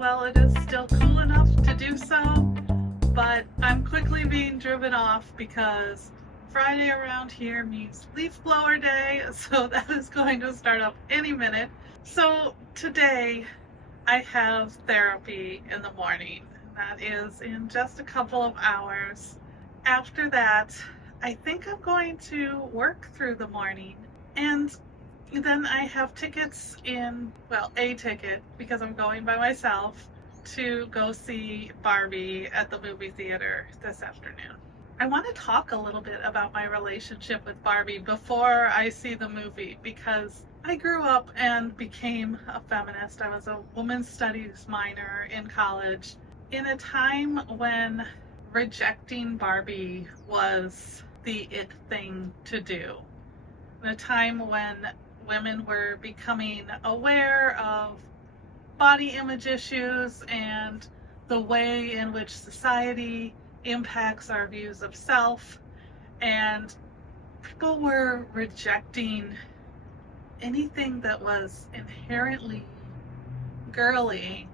well it is still cool enough to do so, but I'm quickly being driven off because Friday around here means leaf blower day, so that is going to start up any minute. So today I have therapy in the morning. That is in just a couple of hours. After that, I think I'm going to work through the morning, and then I have tickets a ticket, because I'm going by myself, to go see Barbie at the movie theater this afternoon. I want to talk a little bit about my relationship with Barbie before I see the movie, because I grew up and became a feminist. I was a women's studies minor in college in a time when rejecting Barbie was the it thing to do. In a time when women were becoming aware of body image issues and the way in which society impacts our views of self, and people were rejecting anything that was inherently girly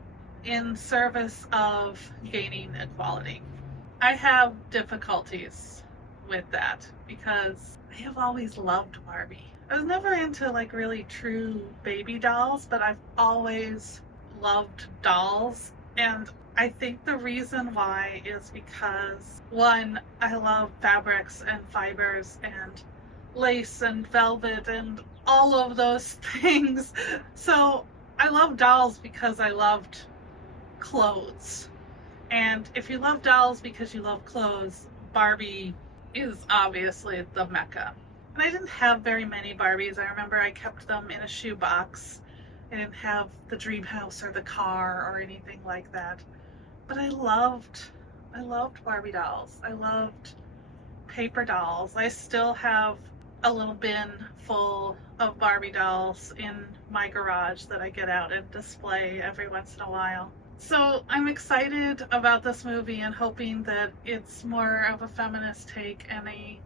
in service of gaining equality. I have difficulties with that because I have always loved Barbie. I was never into really true baby dolls, but I've always loved dolls, and I think the reason why is because, one, I love fabrics and fibers and lace and velvet and all of those things. So I love dolls because I loved clothes. And if you love dolls because you love clothes, Barbie is obviously the mecca. And I didn't have very many Barbies. I remember I kept them in a shoebox. I didn't have the dream house or the car or anything like that. But I loved Barbie dolls. I loved paper dolls. I still have a little bin full of Barbie dolls in my garage that I get out and display every once in a while. So I'm excited about this movie and hoping that it's more of a feminist take and a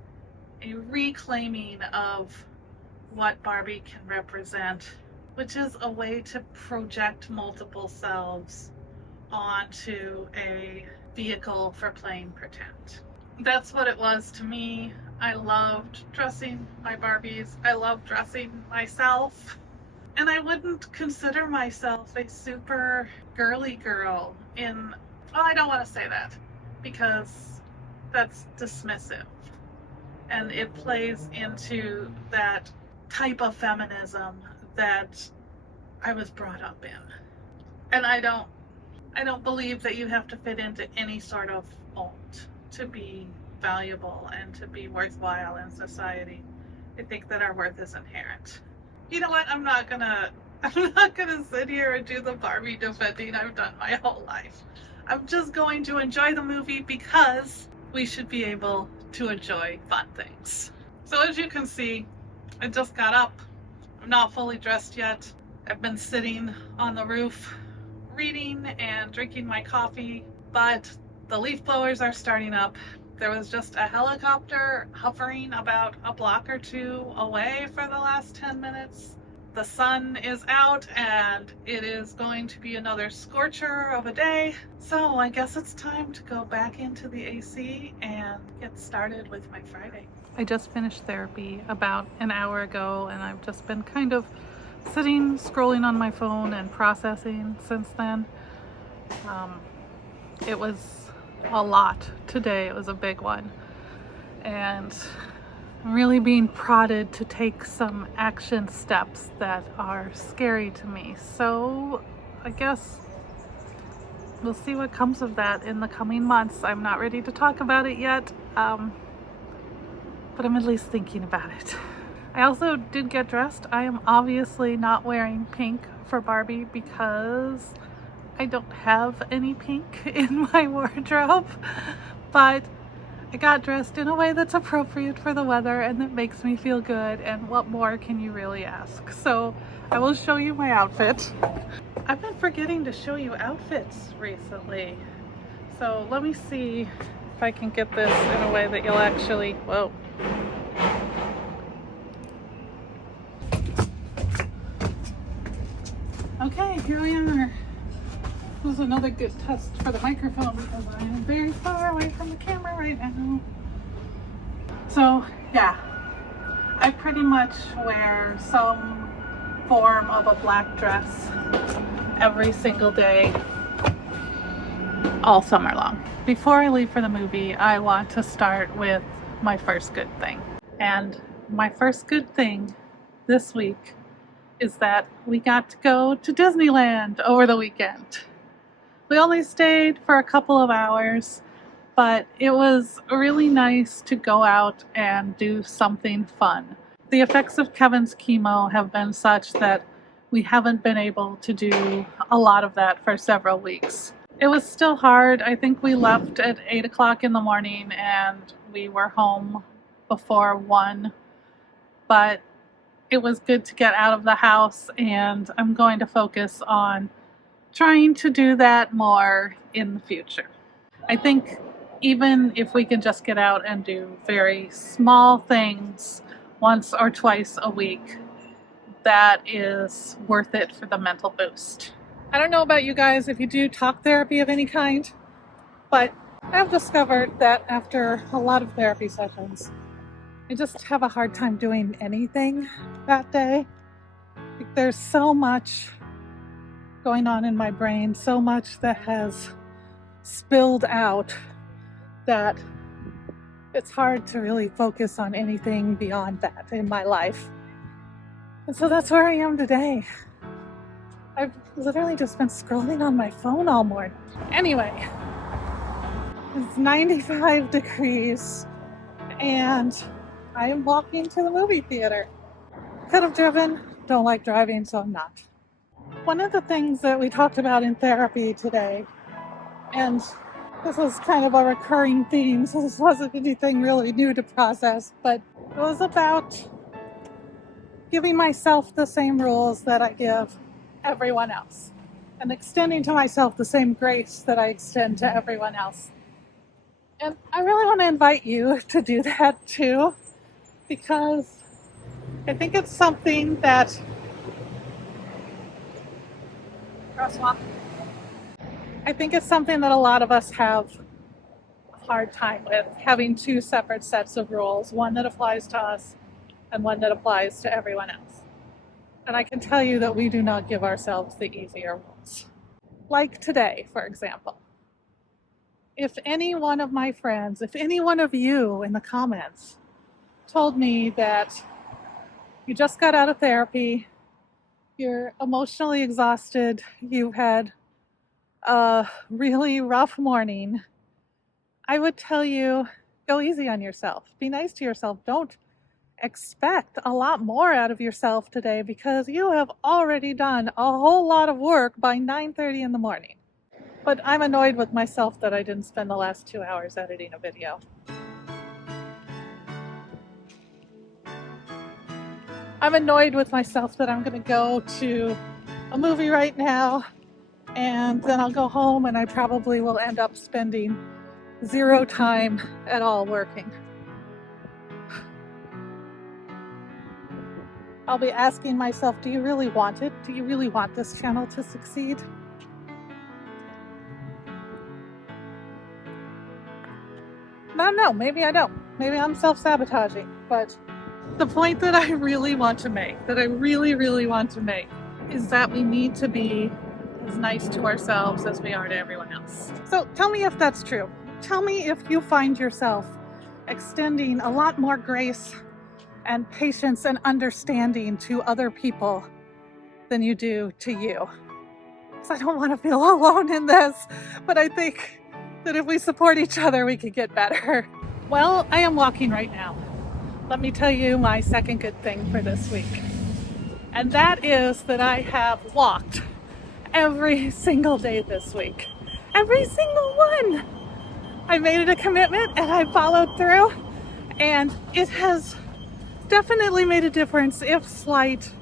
reclaiming of what Barbie can represent, which is a way to project multiple selves onto a vehicle for playing pretend. That's what it was to me. I loved dressing my Barbies. I loved dressing myself. And I wouldn't consider myself a super girly girl I don't want to say that because that's dismissive. And it plays into that type of feminism that I was brought up in. And I don't believe that you have to fit into any sort of mold to be valuable and to be worthwhile in society. I think that our worth is inherent. You know what? I'm not gonna sit here and do the Barbie defending I've done my whole life. I'm just going to enjoy the movie because we should be able to enjoy fun things. So as you can see, I just got up. I'm not fully dressed yet. I've been sitting on the roof reading and drinking my coffee, but the leaf blowers are starting up. There was just a helicopter hovering about a block or two away for the last 10 minutes. The sun is out and it is going to be another scorcher of a day. So I guess it's time to go back into the AC and get started with my Friday. I just finished therapy about an hour ago, and I've just been kind of sitting, scrolling on my phone and processing since then. It was a lot today. It was a big one. And I'm really being prodded to take some action steps that are scary to me. So I guess we'll see what comes of that in the coming months. I'm not ready to talk about it yet, but I'm at least thinking about it. I also did get dressed. I am obviously not wearing pink for Barbie because I don't have any pink in my wardrobe, but I got dressed in a way that's appropriate for the weather and that makes me feel good, and what more can you really ask? So I will show you my outfit. I've been forgetting to show you outfits recently, so let me see if I can get this in a way that you'll actually, whoa. Okay, here we are. This was another good test for the microphone because I am very far away from the camera right now. So yeah, I pretty much wear some form of a black dress every single day, all summer long. Before I leave for the movie, I want to start with my first good thing. And my first good thing this week is that we got to go to Disneyland over the weekend. We only stayed for a couple of hours, but it was really nice to go out and do something fun. The effects of Kevin's chemo have been such that we haven't been able to do a lot of that for several weeks. It was still hard. I think we left at 8 o'clock in the morning and we were home before 1, but it was good to get out of the house, and I'm going to focus on trying to do that more in the future. I think even if we can just get out and do very small things once or twice a week, that is worth it for the mental boost. I don't know about you guys if you do talk therapy of any kind, but I've discovered that after a lot of therapy sessions, I just have a hard time doing anything that day. Like, there's so much going on in my brain, so much that has spilled out that it's hard to really focus on anything beyond that in my life. And so that's where I am today. I've literally just been scrolling on my phone all morning. Anyway, it's 95 degrees and I am walking to the movie theater. Could have driven, don't like driving, so I'm not. One of the things that we talked about in therapy today, and this was kind of a recurring theme, so this wasn't anything really new to process, but it was about giving myself the same rules that I give everyone else, and extending to myself the same grace that I extend to everyone else. And I really want to invite you to do that too, because I think it's something that a lot of us have a hard time with, having two separate sets of rules, one that applies to us and one that applies to everyone else. And I can tell you that we do not give ourselves the easier rules. Like today, for example. If any one of my friends, if any one of you in the comments told me that you just got out of therapy, you're emotionally exhausted, you've had a really rough morning, I would tell you, go easy on yourself. Be nice to yourself. Don't expect a lot more out of yourself today, because you have already done a whole lot of work by 9:30 in the morning. But I'm annoyed with myself that I didn't spend the last 2 hours editing a video. I'm annoyed with myself that I'm going to go to a movie right now, and then I'll go home and I probably will end up spending 0 time at all working. I'll be asking myself, do you really want it? Do you really want this channel to succeed? No, maybe I don't. Maybe I'm self-sabotaging. But the point that I really want to make, that I really want to make, is that we need to be as nice to ourselves as we are to everyone else. So tell me if that's true. Tell me if you find yourself extending a lot more grace and patience and understanding to other people than you do to you. Because I don't want to feel alone in this, but I think that if we support each other, we could get better. Well, I am walking right now. Let me tell you my second good thing for this week. And that is that I have walked every single day this week. Every single one! I made it a commitment and I followed through, and it has definitely made a difference, if slight,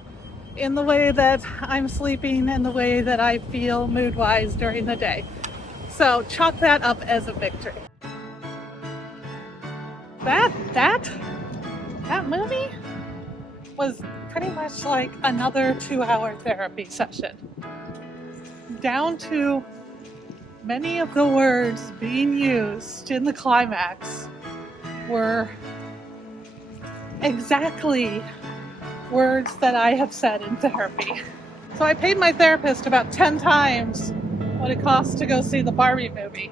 in the way that I'm sleeping and the way that I feel mood-wise during the day. So chalk that up as a victory. That movie was pretty much like another 2-hour therapy session. Down to many of the words being used in the climax were exactly words that I have said in therapy. So I paid my therapist about 10 times what it costs to go see the Barbie movie.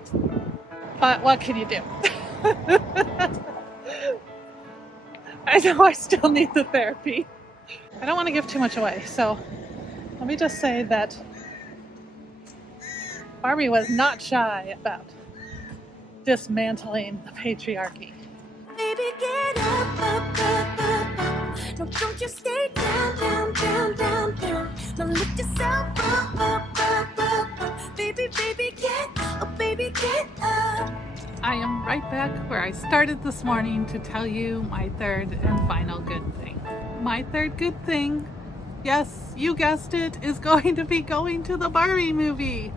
But what can you do? I know I still need the therapy. I don't want to give too much away, so let me just say that Barbie was not shy about dismantling the patriarchy. Baby, get up, up, up, up, up. No, don't you stay down, down, down, down, down. Now lift yourself up, up, up, up, up. Baby, baby, get up, baby, get up. I am right back where I started this morning to tell you my third and final good thing. My third good thing, yes, you guessed it, is going to be going to the Barbie movie.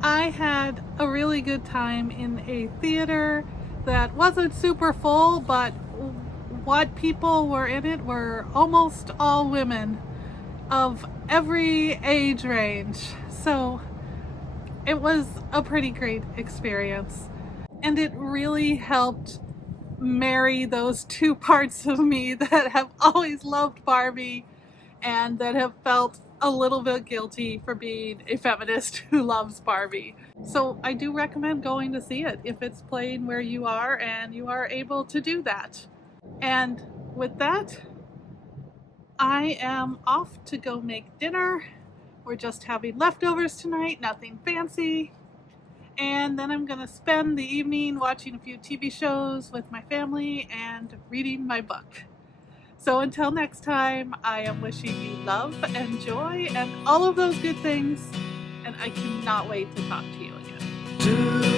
I had a really good time in a theater that wasn't super full, but what people were in it were almost all women of every age range. So it was a pretty great experience. And it really helped marry those two parts of me that have always loved Barbie and that have felt a little bit guilty for being a feminist who loves Barbie. So I do recommend going to see it if it's playing where you are and you are able to do that. And with that, I am off to go make dinner. We're just having leftovers tonight, nothing fancy. And then I'm gonna spend the evening watching a few TV shows with my family and reading my book. So until next time, I am wishing you love and joy and all of those good things, and I cannot wait to talk to you again.